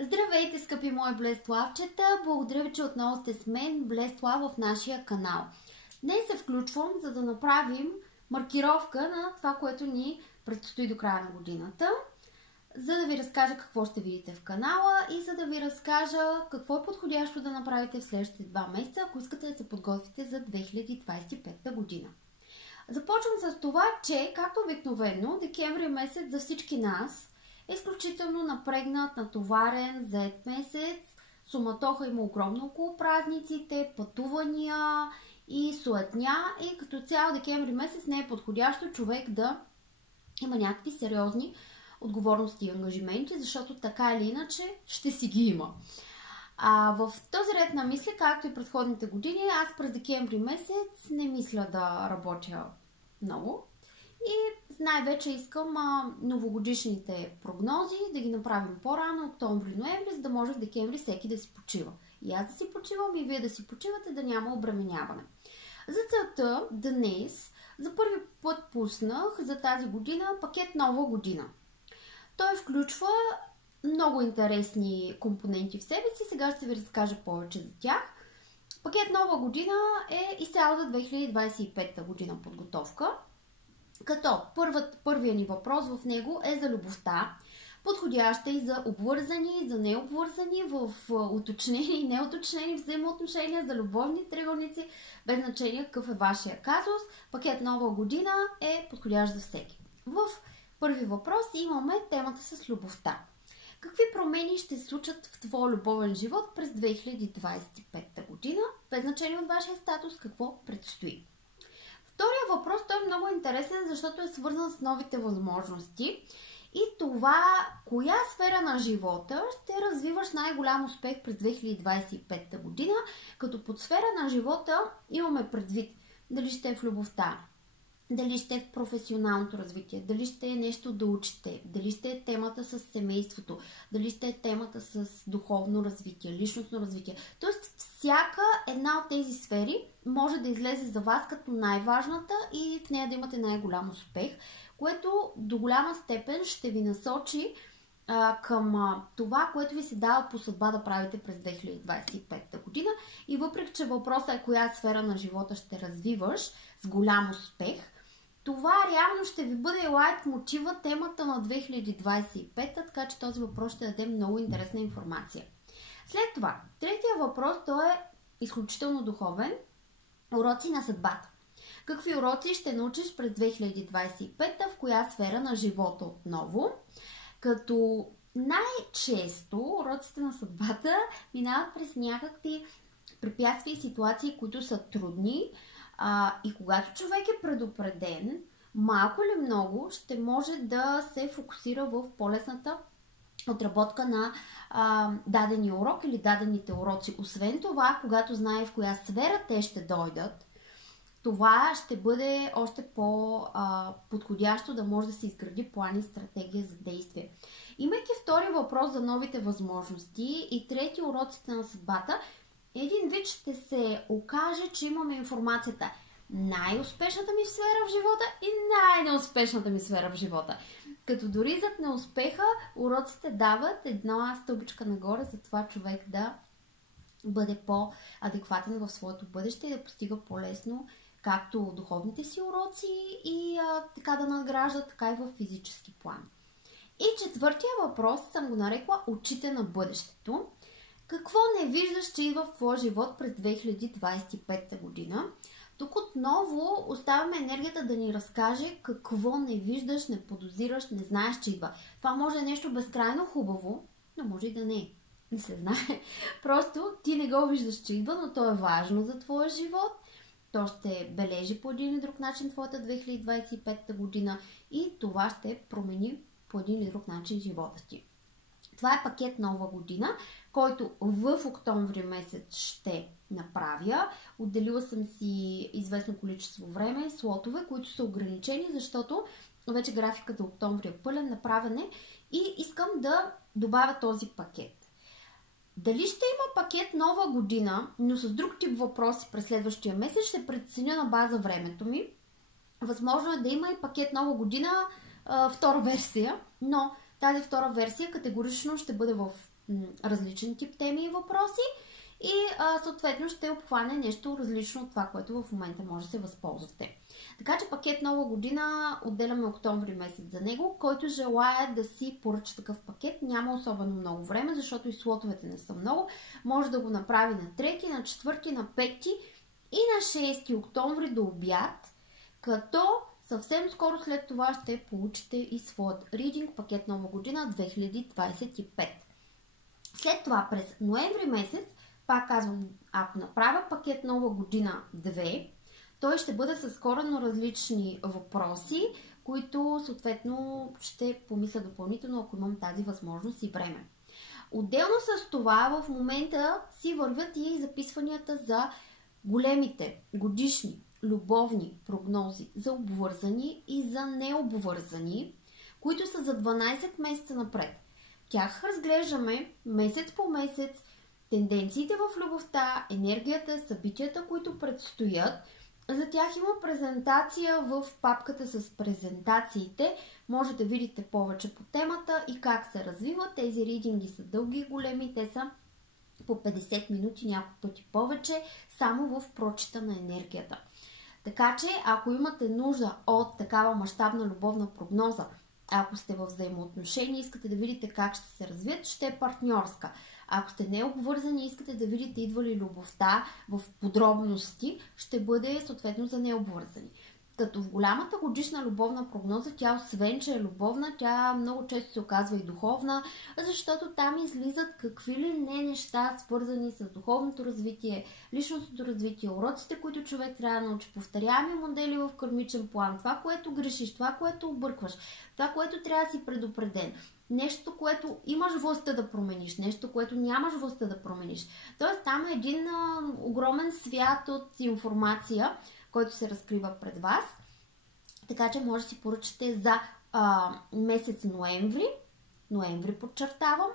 Здравейте, скъпи мои блестлавчета! Благодаря ви, че отново сте с мен, Блестлав, в нашия канал. Днес се включвам, за да направим маркировка на това, което ни предстои до края на годината, за да ви разкажа какво ще видите в канала и за да ви разкажа какво е подходящо да направите в следващите 2 месеца, ако искате да се подготвите за 2025 година. Започвам с това, че, както обикновено, декември месец за всички нас е изключително напрегнат, натоварен, зает месец. Суматоха има огромно около празниците, пътувания и суетня. И като цял декември месец не е подходящо човек да има някакви сериозни отговорности и ангажименти, защото така или иначе ще си ги има. В този ред на мисли, както и предходните години, аз през декември месец не мисля да работя много. И най-вече искам новогодишните прогнози да ги направим по-рано, октомври-ноември, за да може в декември всеки да си почива. И аз да си почивам, и вие да си почивате, да няма обременяване. За целта днес за първи път пуснах за тази година пакет Нова година. Той включва много интересни компоненти в себе си. Сега ще ви разкажа повече за тях. Пакет Нова година е изцяло за 2025 година подготовка. Като първият ни въпрос в него е за любовта, подходяща и за обвързани, и за необвързани, в уточнени и неуточнени взаимоотношения, за любовни триъгълници, без значение какъв е вашия казус. Пакет Нова година е подходящ за всеки. В първи въпрос имаме темата с любовта. Какви промени ще се случат в твой любовен живот през 2025 година, без значение от вашия статус, какво предстои? Втория въпрос, той е много интересен, защото е свързан с новите възможности и това, коя сфера на живота ще развиваш най-голям успех през 2025 година, като под сфера на живота имаме предвид дали ще е в любовта, дали ще е в професионалното развитие, дали ще е нещо да учите, дали ще е темата с семейството, дали ще е темата с духовно развитие, личностно развитие. Тоест, всяка една от тези сфери може да излезе за вас като най-важната и в нея да имате най-голям успех, което до голяма степен ще ви насочи към това, което ви се дава по съдба да правите през 2025 година. И въпреки, че въпросът е коя сфера на живота ще развиваш с голям успех, това реално ще ви бъде лайт мотива, темата на 2025, така че този въпрос ще даде много интересна информация. След това, третия въпрос, той е изключително духовен. Уроци на съдбата. Какви уроци ще научиш през 2025, в коя сфера на живота отново? Като най-често уроците на съдбата минават през някакви препятствия и ситуации, които са трудни, и когато човек е предупреден, малко или много ще може да се фокусира в по-лесната отработка на дадения урок или дадените уроци. Освен това, когато знае в коя сфера те ще дойдат, това ще бъде още по-подходящо да може да се изгради план и стратегия за действие. Имайки втори въпрос за новите възможности и трети уроците на съдбата, един вид ще се окаже, че имаме информацията най-успешната ми сфера в живота и най-неуспешната ми сфера в живота. Като дори зад неуспеха уроците дават една стълбичка нагоре за това човек да бъде по-адекватен в своето бъдеще и да постига по-лесно както духовните си уроци и така да надгражда, така и в физически план. И четвъртия въпрос съм го нарекла очите на бъдещето. Какво не виждаш, че идва в твоя живот през 2025 година? Тук отново оставяме енергията да ни разкаже какво не виждаш, не подозираш, не знаеш, че идва. Това може да е нещо безкрайно хубаво, но може и да не е. Не се знае. Просто ти не го виждаш, че идва, но то е важно за твоя живот. То ще бележи по един или друг начин твоята 2025 година и това ще промени по един или друг начин живота ти. Това е пакет Нова година, който в октомври месец ще направя. Отделила съм си известно количество време, слотове, които са ограничени, защото вече графикът за октомври е пълен, направен е и искам да добавя този пакет. Дали ще има пакет Нова година, но с друг тип въпроси през следващия месец, ще преценя на база времето ми. Възможно е да има и пакет Нова година, втора версия, но Тази втора версия категорично ще бъде в различен тип теми и въпроси и съответно ще обхване нещо различно от това, което в момента може да се възползвате. Така че пакет Нова година отделяме октомври месец за него. Който желая да си поръча такъв пакет, няма особено много време, защото и слотовете не са много. Може да го направи на 3, на 4, на 5 и на 6 октомври до обяд, като съвсем скоро след това ще получите и своят ридинг пакет Нова година 2025. След това през ноември месец, пак казвам, ако направя пакет Нова година 2, той ще бъде с коренно различни въпроси, които съответно ще помисля допълнително, ако имам тази възможност и време. Отделно с това в момента си вървят и записванията за големите годишни любовни прогнози за обвързани и за необвързани, които са за 12 месеца напред. Тях разглеждаме месец по месец, тенденциите в любовта, енергията, събитията, които предстоят. За тях има презентация в папката с презентациите. Може да видите повече по темата и как се развиват. Тези ридинги са дълги и големи, те са по 50 минути, няколко пъти повече, само в прочита на енергията. Така че, ако имате нужда от такава мащабна любовна прогноза, ако сте в взаимоотношения, искате да видите как ще се развият, ще е партньорска. Ако сте необвързани и искате да видите идва ли любовта в подробности, ще бъде съответно за необвързани. Като в голямата годишна любовна прогноза, тя освен, че е любовна, тя много често се оказва и духовна, защото там излизат какви ли не неща, свързани с духовното развитие, личностното развитие, уроците, които човек трябва да научи, повторяеми модели в кармичен план, това, което грешиш, това, което объркваш, това, което трябва да си предупреден. Нещо, което имаш властта да промениш, нещо, което нямаш властта да промениш. Тоест там е един огромен свят от информация, който се разкрива пред вас. Така че може да си поръчате за месец ноември подчертавам.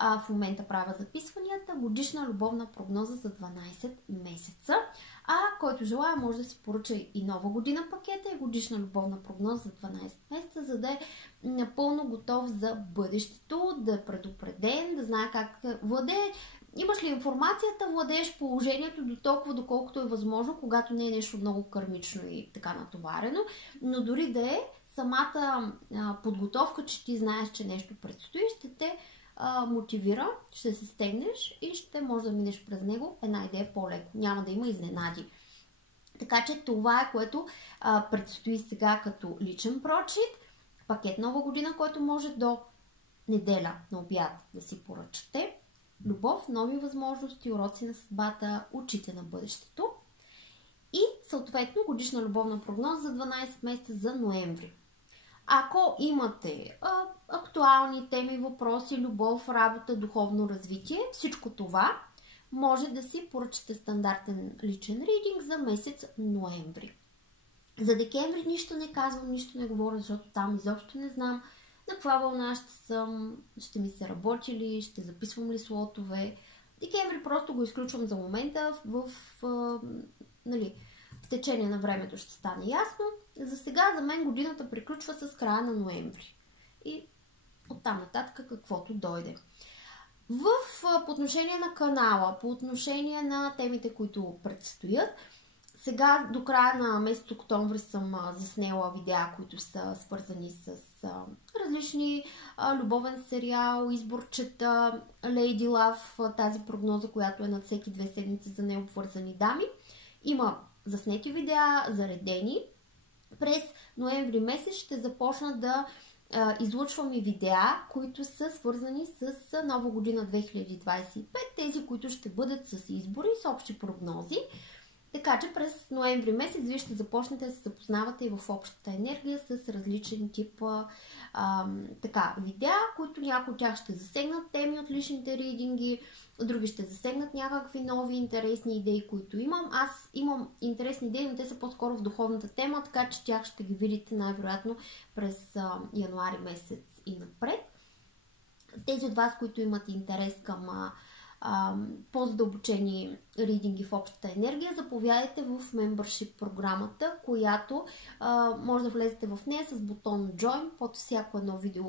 В момента правя записванията, годишна любовна прогноза за 12 месеца. Който желая, може да си поръча и нова година пакета и годишна любовна прогноза за 12 месеца, за да е напълно готов за бъдещето, да е предупреден, да знае как владее. Имаш ли информацията, владееш положението до толкова, доколкото е възможно, когато не е нещо много кармично и така натоварено, но дори да е, самата подготовка, че ти знаеш, че нещо предстои, ще те мотивира, ще се стегнеш и ще можеш да минеш през него една идея по-леко. Няма да има изненади. Така че това е, което предстои сега като личен прочит. Пакет Нова година, който може до неделя на обяд да си поръчате. Любов, нови възможности, уроци на съдбата, очите на бъдещето. И съответно годишна любовна прогноза за 12 месеца за ноември. Ако имате актуални теми, въпроси, любов, работа, духовно развитие, всичко това може да си поръчате стандартен личен ридинг за месец ноември. За декември нищо не казвам, нищо не говоря, защото там изобщо не знам на каква вълна ще съм, ще ми се работи ли, ще записвам ли слотове. Декември просто го изключвам за момента, в течение на времето ще стане ясно. За сега за мен годината приключва с края на ноември. И оттам нататък каквото дойде. По отношение на канала, по отношение на темите, които предстоят, сега до края на месец октомври съм заснела видеа, които са свързани с различни любовен сериал, изборчета, Lady Love, тази прогноза, която е на всеки 2 седмици за необвързани дами. Има заснети видеа, заредени. През ноември месец ще започна да излъчвам и видеа, които са свързани с Нова година 2025, тези, които ще бъдат с избори, с общи прогнози. Така че през ноември месец вие ще започнете да се запознавате и в общата енергия с различен тип видеа, които някои от тях ще засегнат теми от личните ридинги, други ще засегнат някакви нови интересни идеи, които имам. Аз имам интересни идеи, но те са по-скоро в духовната тема, така че тях ще ги видите най-вероятно през януари месец и напред. Тези от вас, които имат интерес към по-задълбочени ридинги в общата енергия, заповядайте в Membership програмата, която може да влезете в нея с бутон Join. Под всяко едно видео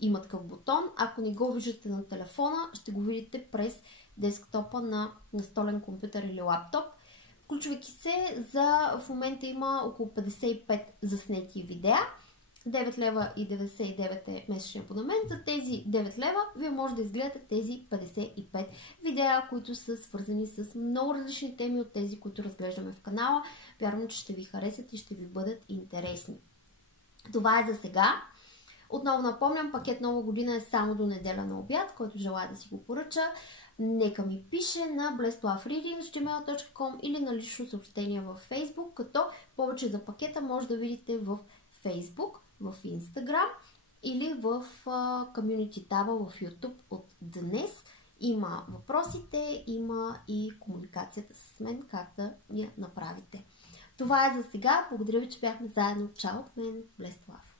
има такъв бутон. Ако не го виждате на телефона, ще го видите през десктопа на настолен компютър или лаптоп. Включвайки се, в момента има около 55 заснети видеа. 9 лева и 99 е месечния абонамент. За тези 9 лева вие може да изгледате тези 55 видеа, които са свързани с много различни теми от тези, които разглеждаме в канала. Вярвам, че ще ви харесат и ще ви бъдат интересни. Това е за сега. Отново напомням, пакет Нова година е само до неделя на обяд, който желая да си го поръча. Нека ми пише на blessedlovereading@gmail.com или на лично съобщение във Facebook, като повече за пакета може да видите в Facebook, в Instagram или в Community таба в YouTube от днес. Има въпросите, има и комуникацията с мен, как да я направите. Това е за сега. Благодаря ви, че бяхме заедно. Чао от мен, Blessed Love.